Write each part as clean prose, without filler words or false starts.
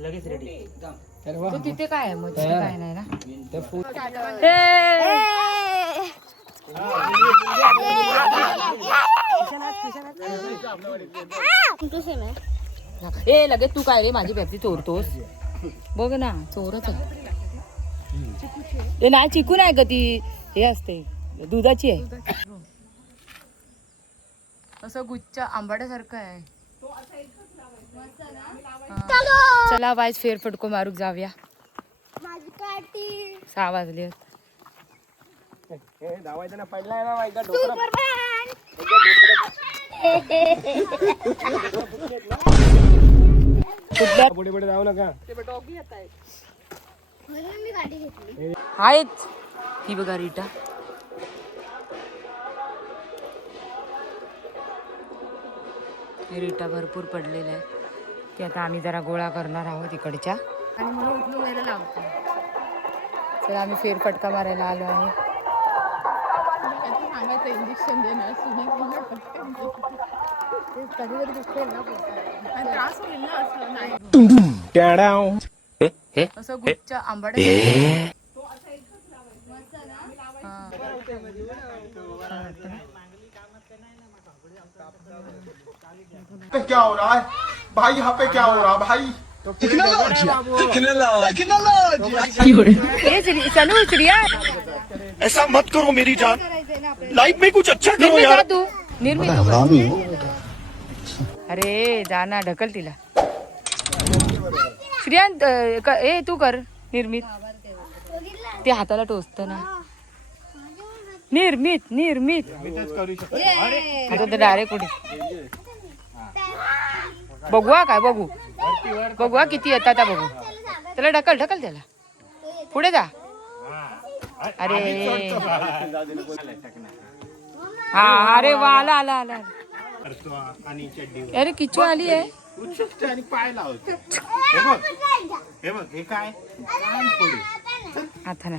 लगेच रेडी. तिथे काय आहे मग? काय नाही ना ए लगेच तू काय रे माझी पेप्सी चोरतोस? बघ ना चोरच आहे. ए नाही चिकू नाही ग ती हे असते दुधाची आहे. असं गुच्छ आंबाड्यासारखं आहे. चला वाईज फेरफटको मारूक जाऊया. 6 वाजले. पुढे जाऊ नका. आहेत ही बघा रीटा. रीटा भरपूर पडलेल्या आहे. ते आता आम्ही जरा गोळा करणार आहोत इकडच्या आणि मला उचलून यायला लावतो. चला आम्ही फेरफटका मारायला आलो आहे. इंजेक्शन देणार असं गुच्छ आंबाड्या. क्या हो रहा है भाई? यहाँ पे क्या हो रहा भाई? चलो चिड़िया ऐसा मत करो मेरी जान, लाइफ में कुछ अच्छा करो यार. तू निर्मित. अरे जाना ढकल तिला. श्रियांत ए तू कर निर्मित. ते हाताला टोचत ना. निर्मित निर्मित आता तर डायरेक्ट पुढे बघूया काय बघू. बघूया किती येतात बघू. त्याला ढकल ढकल त्याला पुढे जा. अरे हा अरे वा आला आला आला. अरे किचू आली आहे. आता ना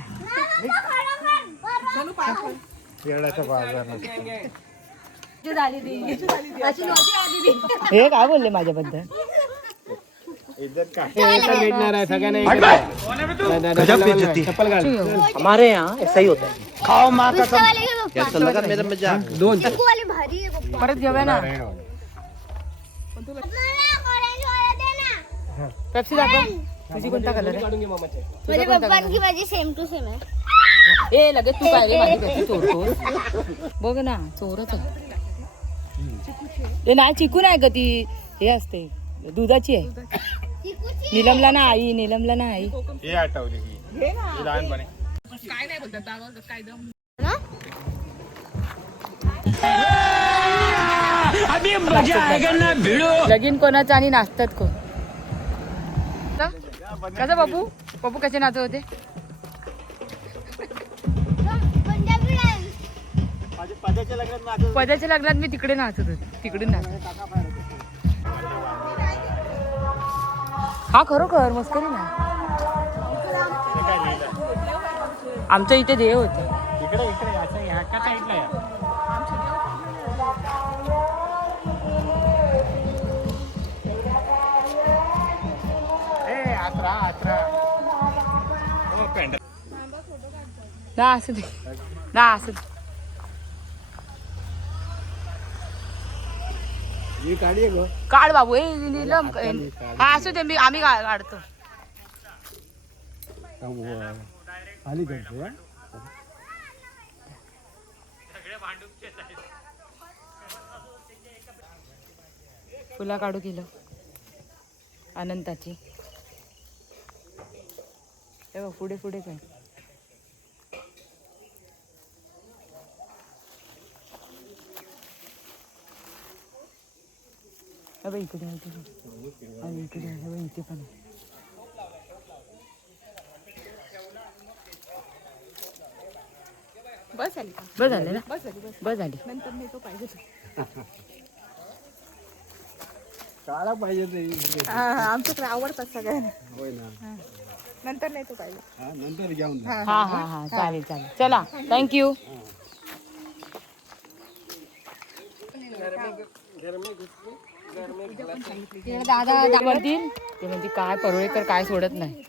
हे काय बोलले माझ्याबद्दल? हमारे यहाँ ऐसा ही होता है. खाओ माँ का सब लगा मेरा मजाक. 2 परत घेऊया ना. पेप्सी दाखव. तुझी कोणता कलर आहे? माझी सेम टू सेम आहे. ए लगेच तू काय रे माझी पेप्सी चोरतोस? बघ ना चोरच आहे. ए नाही चिकू नाही ग ती हे असते दुधाची आहे. नीलमला ना आई. नीलमला ना आई. लगीन कोणाचं आणि नाचतात कोण? कसं बाबू बाबू कसे नाचत होते? पदाच्या लग्नात मी तिकडे नाचत होते. तिकडे नाचत. हा खरोखर मस्करी ना. आमच्या इथे देव होते. ना असू दे ना असू दे. काढ बाबू. नीलम हा असू दे मी आम्ही काढतो. फुला काढू केलं अनंताची. पुढे पुढे काय अबे इकडे आणि इकडे इथे पण. बस झाली बस झाले ना. बस झाली. नंतर नाही तो पाहिजे काळा पाहिजे. आमच्याकडे आवडतात सगळ्यांना. होय ना. नंतर नाही तो पाहिजे. नंतर घेऊन जा. हा हा हा चालेल चालेल. चला थँक्यू. म्हणतील ते म्हणते काय परोळेकर काय सोडत नाही.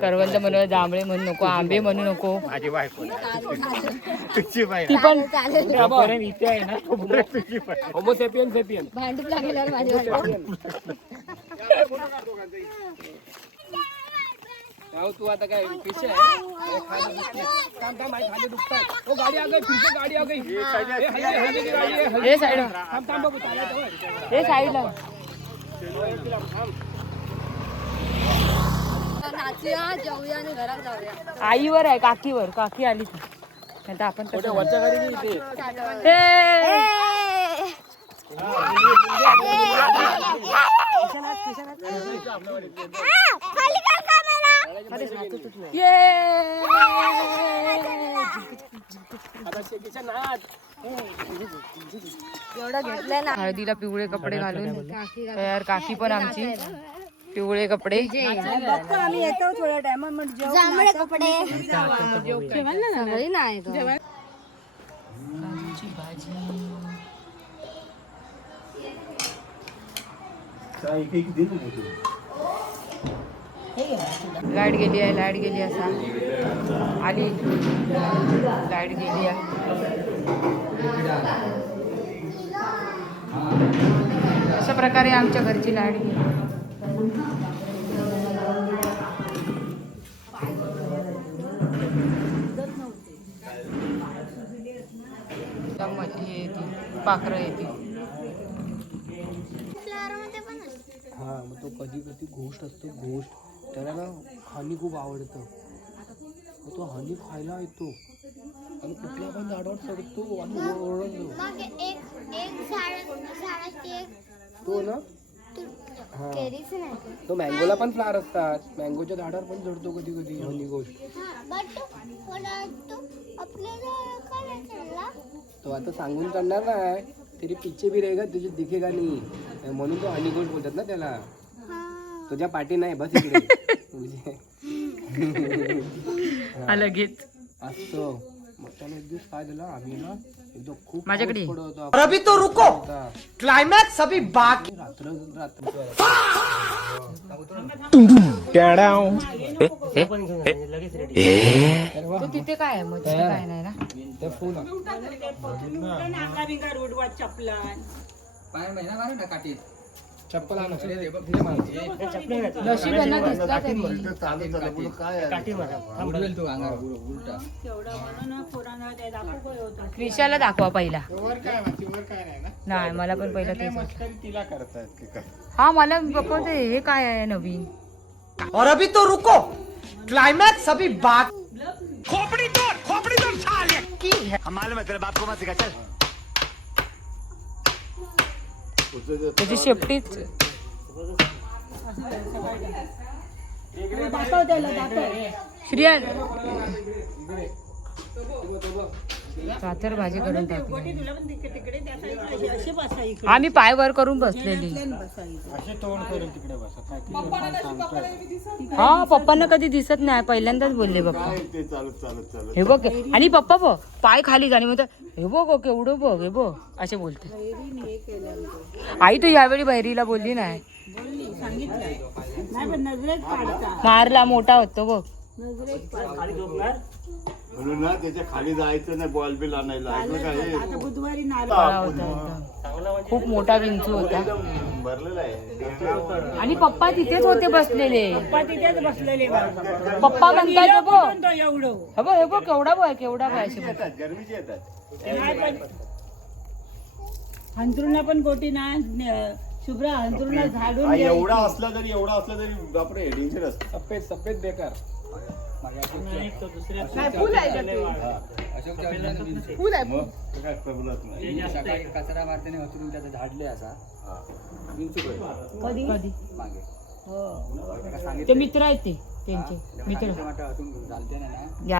करवंद म्हणू, जांभळे म्हणू नको, आंबे म्हणू नको. माझी बायको तुझी ती पण इथे आहे ना तुझी बायको. भांडूप लागेल माझ्या तू आता काय पिशे खाली दुखतात. ओ गाडी आ गई, फिर से गाडी आ गई. हे साईड हे साईडला नाचूया, जाऊया आणि घरात जाऊया. आईवर आहे, काकीवर. काकी आली तर आता आपण कसं वरच्या घरी नाही इथे. हळदीला पिवळे कपडे घालून तयार. काकी पण आमची पिवळे कपडे. आम्ही येतो थोड्या टायमात. जांभळे कपडे सगळी नाही लाईट गेली आहे, लाईट गेली असा आली. लाईट गेली आहे. अशा प्रकारे आमच्या घरची लाईट गेली. हे येते, पाखरं येते. हा मग तो कधी कधी घोस्ट असतो. घोस्ट त्याला ना हनी खूप आवडतं. मग तो हनी खायला येतो आणि कुठल्या पण झाडावर चढतो आणि ओरडतो. तो ना हा तो मँगोला पण फ्लावर असतात. मँगोच्या झाडावर पण चढतो कधी कधी हनी घोस्ट. तो आता सांगून चढणार नाही. तेरी पिच्चे भी रहेगा, तुझे दिखेगा नाही. म्हणून तो हनी घोस्ट बोलतात ना त्याला. तुझ्या पाठी नाही, बस इकडे. लगेच असतो. मग त्याने एक दिवस काय झालं, आम्ही ना एकदम खूप माझ्याकडे. पाऊस पडत होता. और अभी तो रुको, क्लाइमैक्स अभी बाकी. रात्र रात्र तो तिथे काय आहे? मग तिथे काय नाही ना. ते फुल चप्पल आणा. नशिबांना दिसला तरी. विशाला दाखवा पहिला. नाही मला पण पहिला तेच वाटलं. हा मला बघ हे काय आहे नवीन. और अभी तो रुको, क्लाइमैक्स अभी बाकी. खोपड़ी तोड़ साले की है. मालूम है तेरे बाप को मत सिखा. चल त्याची शेपटीच. श्रियान कातर भाजी करून टाकली. आम्ही पाय वर करून बसलेली. हा पप्पांना कधी दिसत नाही, पहिल्यांदाच बोलले पप्पा. हे बघ आणि पप्पा बघ पाय खाली आणि मग हे बघ केवढं बघ, हे बघ असे बोलते. आई तू यावेळी बहिरीला बोलली नाही. मारला मोठा होतो बघ. म्हणून ना त्याच्या खाली जायचं नाही, बॉल बिल आणायला. काळा होता एकदम. खूप मोठा विंचू होता. भरलेला आहे. आणि पप्पा तिथेच होते बसलेले. पप्पा म्हणतात हे बघ हे बघ केवढा बघ केवढा बघ असे बघ. गरमीचे येतात. अंथरुणा पण गोटी ना शुभ्रा अंथरुणा झाडून एवढा असला तरी बापरे डेंजर असतं. सफेद बेकार. सकाळी कचरा मारताना उचलून त्याचा झाडले असा कधी ते मित्र आहेत ते त्यांचे मित्र.